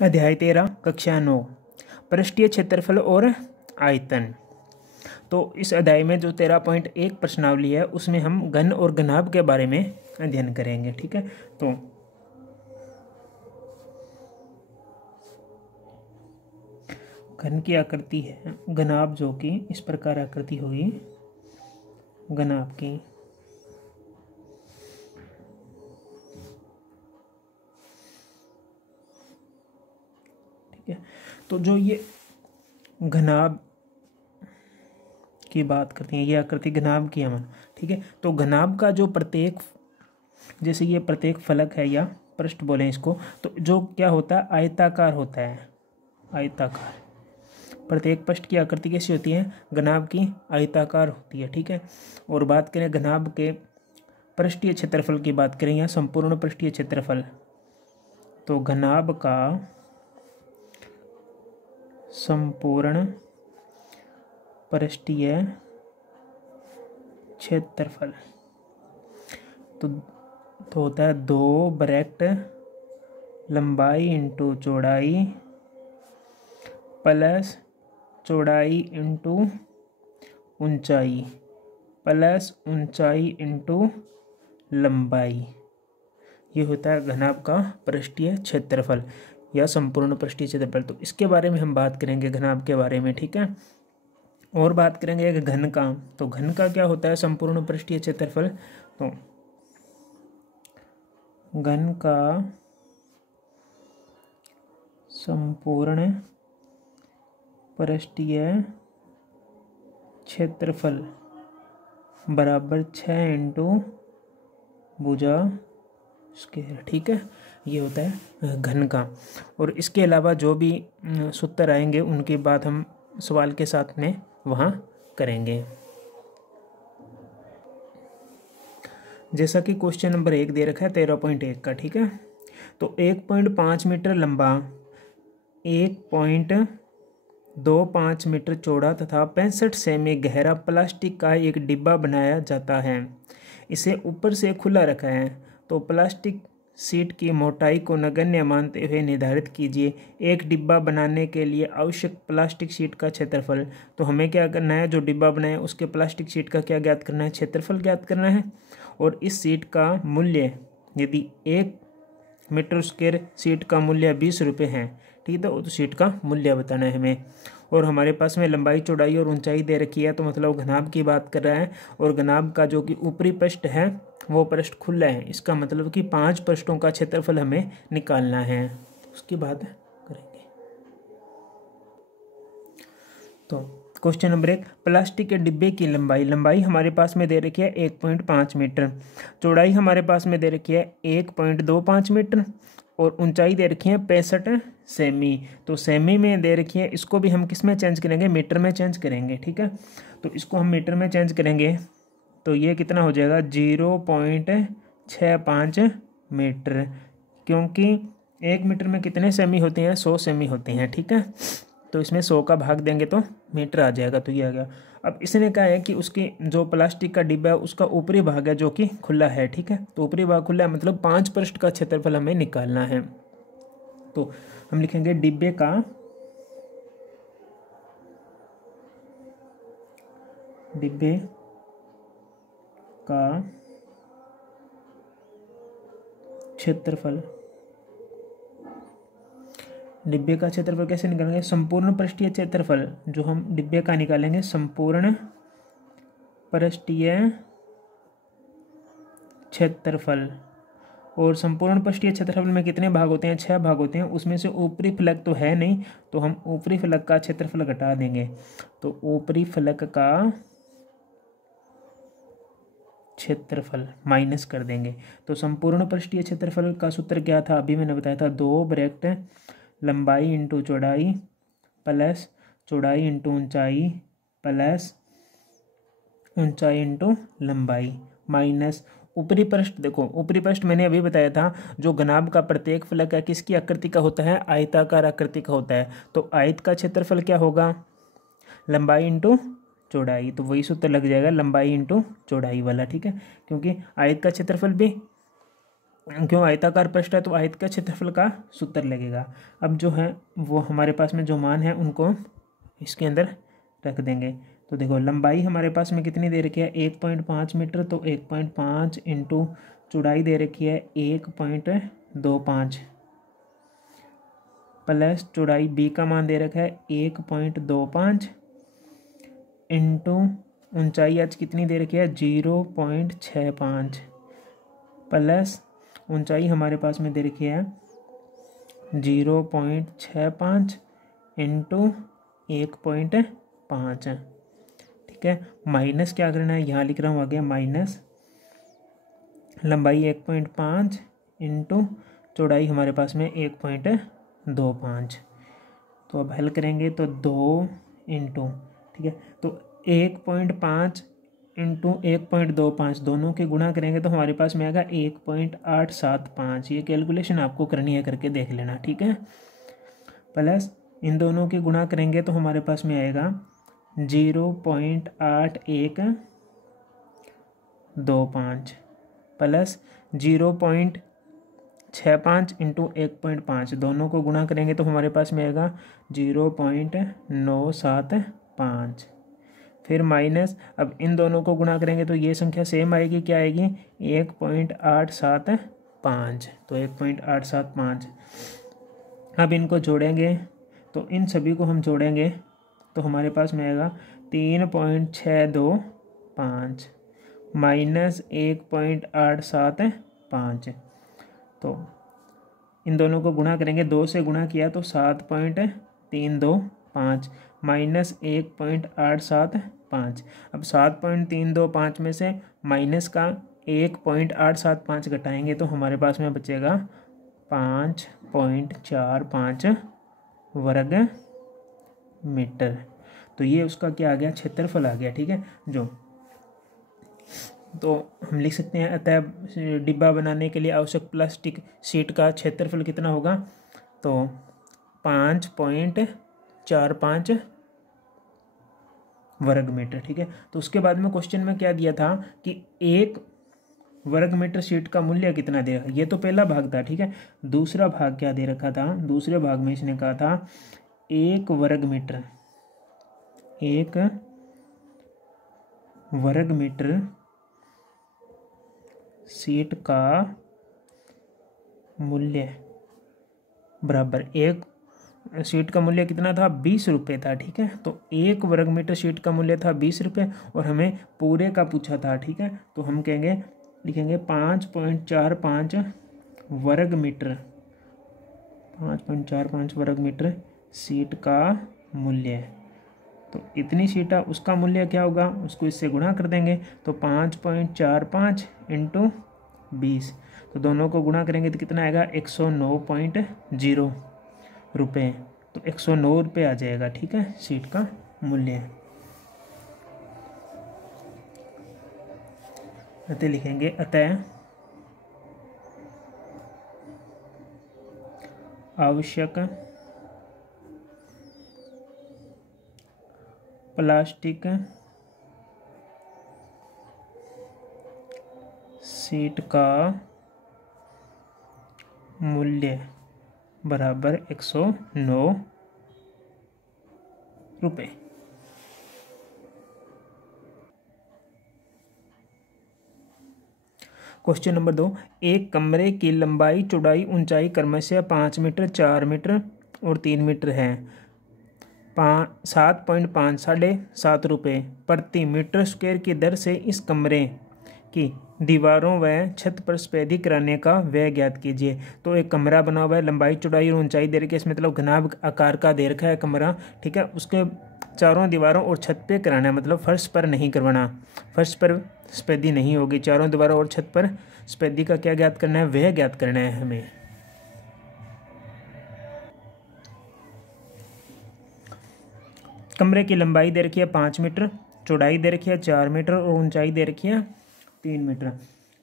अध्याय 13 कक्षा 9 पृष्ठीय क्षेत्रफल और आयतन। तो इस अध्याय में जो 13.1 प्रश्नावली है उसमें हम घन और घनाभ के बारे में अध्ययन करेंगे। ठीक है, तो घन की आकृति है घनाभ, जो कि इस प्रकार आकृति होगी घनाभ की। ठीक है, तो जो ये घनाभ की बात करते हैं, ये आकृति घनाभ की है। ठीक है, तो घनाभ का जो प्रत्येक, जैसे ये प्रत्येक फलक है या पृष्ठ बोले इसको, तो जो क्या होता है आयताकार होता है। आयताकार प्रत्येक पृष्ठ की आकृति कैसी होती है? घनाभ की आयताकार होती है। ठीक है, और बात करें घनाभ के पृष्ठीय क्षेत्रफल की बात करें या संपूर्ण पृष्ठीय क्षेत्रफल, तो घनाभ का संपूर्ण पृष्ठीय क्षेत्रफल तो होता है 2 ब्रैकेट लंबाई इंटू चौड़ाई प्लस चौड़ाई इंटू ऊंचाई प्लस ऊंचाई इंटू लंबाई। ये होता है घनाभ का पृष्ठीय क्षेत्रफल या संपूर्ण पृष्ठीय क्षेत्रफल। तो इसके बारे में हम बात करेंगे घनाभ के बारे में। ठीक है, और बात करेंगे घन का। तो घन का क्या होता है? संपूर्ण पृष्ठीय क्षेत्रफल। तो घन का संपूर्ण पृष्ठीय क्षेत्रफल बराबर 6 इंटू भुजा स्क्वायर। ठीक है, ये होता है घन का। और इसके अलावा जो भी सूत्र आएंगे उनकी बात हम सवाल के साथ में वहाँ करेंगे। जैसा कि क्वेश्चन नंबर 1 दे रखा है 13.1 का। ठीक है, तो 1.5 मीटर लंबा, 1.25 मीटर चौड़ा तथा 65 सेमी गहरा प्लास्टिक का एक डिब्बा बनाया जाता है। इसे ऊपर से खुला रखा है, तो प्लास्टिक सीट की मोटाई को नगण्य मानते हुए निर्धारित कीजिए। एक डिब्बा बनाने के लिए आवश्यक प्लास्टिक शीट का क्षेत्रफल। तो हमें क्या करना है? जो डिब्बा बनाया उसके प्लास्टिक शीट का क्या ज्ञात करना है? क्षेत्रफल ज्ञात करना है। और इस सीट का मूल्य, यदि 1 मीटर स्क्वायर सीट का मूल्य 20 रुपये है, ठीक है, तो सीट का मूल्य बताना है हमें। और हमारे पास में लंबाई चौड़ाई और ऊंचाई दे रखी है, तो मतलब घनाभ की बात कर रहा है। और घनाभ का जो कि ऊपरी पृष्ठ है वो पृष्ठ खुला है, इसका मतलब कि 5 पृष्ठों का क्षेत्रफल हमें निकालना है। उसकी बात करेंगे। तो क्वेश्चन नंबर 1, प्लास्टिक के डिब्बे की लंबाई हमारे पास में दे रखी है 1.5 मीटर, चौड़ाई हमारे पास में दे रखी है 1.25 मीटर और ऊंचाई दे रखी है 65 सेमी। तो सेमी में दे रखी है, इसको भी हम किस में चेंज करेंगे? मीटर में चेंज करेंगे। ठीक है, तो इसको हम मीटर में चेंज करेंगे तो ये कितना हो जाएगा? 0.65 मीटर, क्योंकि 1 मीटर में कितने सेमी होते हैं? 100 सेमी होते हैं। ठीक है, तो इसमें 100 का भाग देंगे तो मीटर आ जाएगा। तो ये आ गया। अब इसने कहा है कि उसकी जो प्लास्टिक का डिब्बा है उसका ऊपरी भाग है जो कि खुला है। ठीक है, तो ऊपरी भाग खुला है मतलब 5 पृष्ठ का क्षेत्रफल हमें निकालना है। तो हम लिखेंगे डिब्बे का क्षेत्रफल। डिब्बे का क्षेत्रफल कैसे निकालेंगे? संपूर्ण पृष्ठीय क्षेत्रफल जो हम डिब्बे का निकालेंगे, संपूर्ण पृष्ठीय क्षेत्रफल। और संपूर्ण पृष्ठीय क्षेत्रफल में कितने भाग होते हैं? 6 भाग होते हैं। उसमें से ऊपरी फलक तो है नहीं, तो हम ऊपरी फलक का क्षेत्रफल घटा देंगे। तो ऊपरी फलक का क्षेत्रफल माइनस कर देंगे। तो संपूर्ण पृष्ठीय क्षेत्रफल का सूत्र क्या था? अभी मैंने बताया था 2 ब्रैकेट लंबाई इंटू चौड़ाई प्लस चौड़ाई इंटू ऊंचाई प्लस ऊंचाई इंटू लंबाई माइनस ऊपरी पृष्ठ। देखो ऊपरी पृष्ठ मैंने अभी बताया था, जो घनाभ का प्रत्येक फलक है किसकी आकृति का होता है? आयताकार आकृति का होता है। तो आयत का क्षेत्रफल क्या होगा? लंबाई इंटू चौड़ाई। तो वही सूत्र लग जाएगा, लंबाई इंटू चौड़ाई वाला। ठीक है, क्योंकि आयत का क्षेत्रफल भी क्यों आयताकार पृष्ठ है तो आयत का क्षेत्रफल का सूत्र लगेगा। अब जो है वो हमारे पास में जो मान है उनको इसके अंदर रख देंगे। तो देखो लंबाई हमारे पास में कितनी दे रखी है 1.5 मीटर, तो 1.5 इंटू चौड़ाई दे रखी है 1.25 प्लस चौड़ाई बी का मान दे रखा है 1.25 इंटू ऊंचाई आज कितनी दे रखी है 0.65 प्लस ऊंचाई हमारे पास में दे रखी है 0.65 इंटू 1.5। ठीक है, माइनस क्या करना है, यहाँ लिख रहा हूँ आगे माइनस लंबाई 1.5 इंटू चौड़ाई हमारे पास में 1.25। तो अब हल करेंगे तो 2 इंटू, ठीक है, तो 1.5 इंटू 1.25 दोनों के गुणा करेंगे तो हमारे पास में आएगा 1.875। ये कैलकुलेशन आपको करनी है, करके देख लेना, ठीक है। प्लस इन दोनों के गुणा करेंगे तो हमारे पास में आएगा 0.8125 प्लस 0.65 इंटू 1.5 दोनों को गुणा करेंगे तो हमारे पास में आएगा 0.975। फिर माइनस, अब इन दोनों को गुणा करेंगे तो ये संख्या सेम आएगी, क्या आएगी 1.875। तो 1.875। अब इनको जोड़ेंगे तो इन सभी को हम जोड़ेंगे तो हमारे पास में आएगा 3.625 माइनस 1.875। तो इन दोनों को गुणा करेंगे, 2 से गुणा किया तो 7.325 माइनस 1.875। अब 7.325 में से माइनस का 1.875 घटाएंगे तो हमारे पास में बचेगा 5.45 वर्ग मीटर। तो ये उसका क्या आ गया, क्षेत्रफल आ गया, ठीक है। जो तो हम लिख सकते हैं अतः डिब्बा बनाने के लिए आवश्यक प्लास्टिक शीट का क्षेत्रफल कितना होगा, तो 5.45 वर्ग मीटर, ठीक है। तो उसके बाद में क्वेश्चन में क्या दिया था कि 1 वर्ग मीटर शीट का मूल्य कितना देगा, ये तो पहला भाग था, ठीक है। दूसरा भाग क्या दे रखा था, दूसरे भाग में इसने कहा था 1 वर्ग मीटर, 1 वर्ग मीटर शीट का मूल्य बराबर, एक शीट का मूल्य कितना था 20 रुपये था, ठीक है। तो 1 वर्ग मीटर शीट का मूल्य था 20 रुपये और हमें पूरे का पूछा था, ठीक है। तो हम कहेंगे, लिखेंगे 5.45 वर्ग मीटर, 5.45 वर्ग मीटर शीट का मूल्य। तो इतनी शीटा उसका मूल्य क्या होगा, उसको इससे गुणा कर देंगे तो 5.45 इंटू 20, तो दोनों को गुणा करेंगे तो कितना आएगा 109.0 रुपये। तो 109 रुपये आ जाएगा, ठीक है, शीट का मूल्य। अतः लिखेंगे अतः आवश्यक प्लास्टिक शीट का मूल्य बराबर 109 रुपये। क्वेश्चन नंबर 2, एक कमरे की लंबाई चौड़ाई ऊंचाई क्रमशः 5 मीटर 4 मीटर और 3 मीटर है। 7.5 7.5 रुपये प्रति मीटर स्क्वायर की दर से इस कमरे की दीवारों व छत पर सफेदी कराने का व्यय ज्ञात कीजिए। तो एक कमरा बना हुआ है, लंबाई चौड़ाई और ऊंचाई दे रखी है, इसमें मतलब घनाभ आकार का दे रखा है कमरा, ठीक है। उसके चारों दीवारों और छत पे कराना है, मतलब फर्श पर नहीं करवाना, फर्श पर सफेदी नहीं होगी, चारों दीवारों और छत पर सफेदी का क्या ज्ञात करना है, व्यय ज्ञात करना है हमें। कमरे की लंबाई दे रखी है 5 मीटर, चौड़ाई दे रखी है 4 मीटर और ऊंचाई दे रखी है 3 मीटर।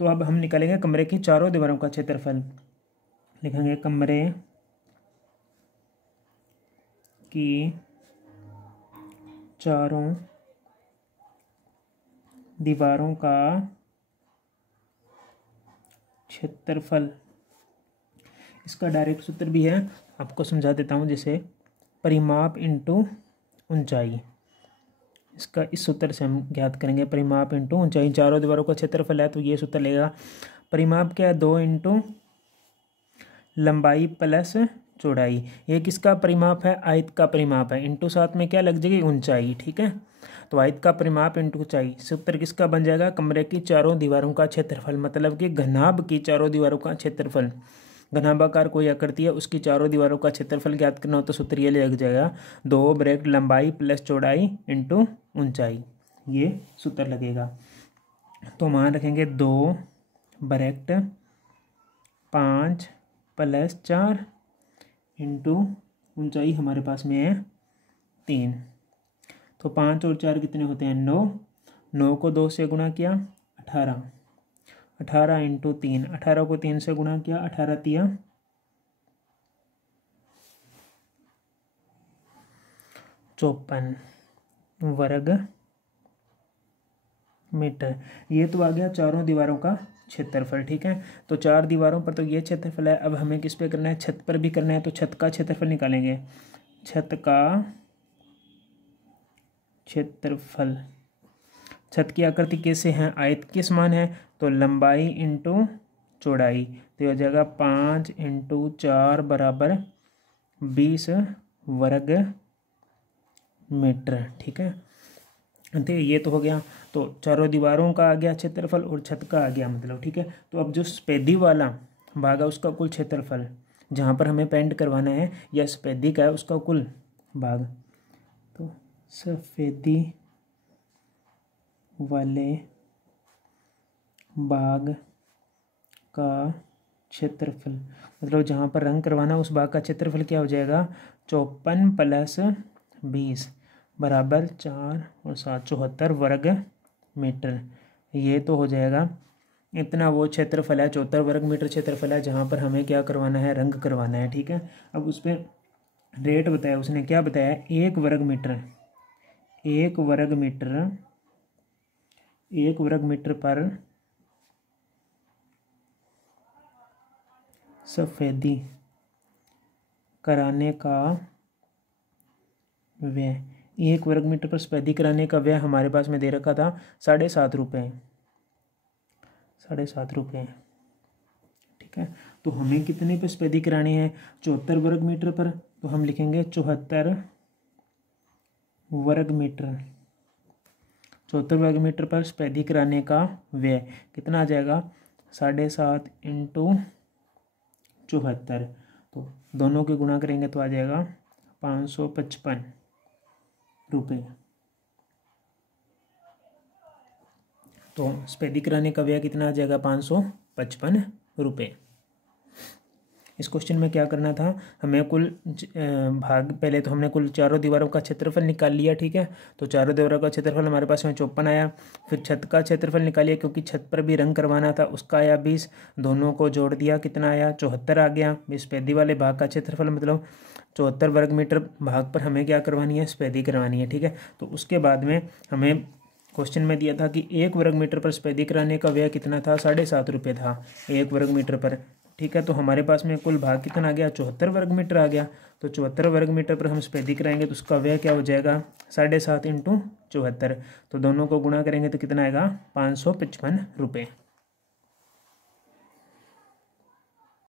तो अब हम निकालेंगे कमरे की चारों दीवारों का क्षेत्रफल। लिखेंगे कमरे की चारों दीवारों का क्षेत्रफल। इसका डायरेक्ट सूत्र भी है, आपको समझा देता हूँ। जैसे परिमाप इंटू ऊंचाई, इसका इस सूत्र से हम ज्ञात करेंगे। परिमाप इंटू ऊंचाई, चारों दीवारों का क्षेत्रफल है तो ये सूत्र लेगा। परिमाप क्या है, 2 इंटू लंबाई प्लस चौड़ाई। ये किसका परिमाप है, आयत का परिमाप है। इंटू साथ में क्या लग जाएगी, ऊंचाई। ठीक है, तो आयत का परिमाप इंटू ऊंचाई। सूत्र किसका बन जाएगा, कमरे की चारों दीवारों का क्षेत्रफल, मतलब कि घनाभ की चारों दीवारों का क्षेत्रफल। घनाभाकार कोई आकृति है, उसकी चारों दीवारों का क्षेत्रफल ज्ञात करना हो तो सूत्र ये लग जाएगा, 2 ब्रैकेट लंबाई प्लस चौड़ाई इंटू ऊंचाई, ये सूत्र लगेगा। तो मान रखेंगे 2 ब्रैकेट 5 प्लस 4 इंटू ऊंचाई हमारे पास में है 3। तो 5 और 4 कितने होते हैं, 9। 9 को 2 से गुणा किया 18, 18 इंटू 3, 18 को 3 से गुणा किया 18 तिया 54 वर्ग मीटर। ये तो आ गया चारों दीवारों का क्षेत्रफल। ठीक है, तो 4 दीवारों पर तो ये क्षेत्रफल है। अब हमें किस पे करना है, छत पर भी करना है, तो छत का क्षेत्रफल निकालेंगे। छत का क्षेत्रफल, छत की आकृति कैसे है, आयत के समान है, तो लंबाई इंटू चौड़ाई, तो ये हो जाएगा 5 इंटू 4 बराबर 20 वर्ग मीटर। ठीक है, तो ये तो हो गया। तो चारों दीवारों का आ गया क्षेत्रफल और छत का आ गया, मतलब। ठीक है, तो अब जो सफेदी वाला भाग है उसका कुल क्षेत्रफल, जहाँ पर हमें पेंट करवाना है, या सफेदी का है उसका कुल भाग, तो सफेदी वाले भाग का क्षेत्रफल, मतलब जहाँ पर रंग करवाना उस भाग का क्षेत्रफल क्या हो जाएगा, 54 प्लस 20 बराबर 4 और 7 74 वर्ग मीटर। ये तो हो जाएगा, इतना वो क्षेत्रफल है, 74 वर्ग मीटर क्षेत्रफल है, जहाँ पर हमें क्या करवाना है, रंग करवाना है। ठीक है, अब उस पर रेट बताया उसने, क्या बताया, 1 वर्ग मीटर, 1 वर्ग मीटर, 1 वर्ग मीटर पर सफेदी कराने का व्यय। 1 वर्ग मीटर पर सफेदी कराने का व्यय हमारे पास में दे रखा था 7.5 रुपये, 7.5 रुपये। ठीक है, तो हमें कितने पे सफेदी करानी है, 74 वर्ग मीटर पर, तो हम लिखेंगे 74 वर्ग मीटर, 74 वर्ग मीटर पर सफेदी कराने का व्यय कितना आ जाएगा, 7.5 इंटू 74, तो दोनों के गुणा करेंगे तो आ जाएगा 555 रुपये। तो सफेदी कराने का व्यय कितना आ जाएगा, 555 रुपये। इस क्वेश्चन में क्या करना था, हमें कुल भाग, पहले तो हमने कुल चारों दीवारों का क्षेत्रफल निकाल लिया। ठीक है, तो चारों दीवारों का क्षेत्रफल हमारे पास में 54 आया। फिर छत का क्षेत्रफल निकालिए, क्योंकि छत पर भी रंग करवाना था, उसका आया 20, दोनों को जोड़ दिया, कितना आया, 74 आ गया। सफेदी वाले भाग का क्षेत्रफल मतलब 74 वर्ग मीटर भाग पर हमें क्या करवानी है, सफेदी करवानी है। ठीक है, तो उसके बाद में हमें क्वेश्चन में दिया था कि 1 वर्ग मीटर पर सफेदी कराने का व्यय कितना था, 7.5 रुपये था 1 वर्ग मीटर पर। ठीक है, तो हमारे पास में कुल भाग कितना आ गया, 74 वर्ग मीटर आ गया। तो 74 वर्ग मीटर पर हम सफेदी कराएंगे तो उसका व्यय क्या हो जाएगा, 7.5 इंटू 74, तो दोनों को गुणा करेंगे तो कितना आएगा, 555 रुपये।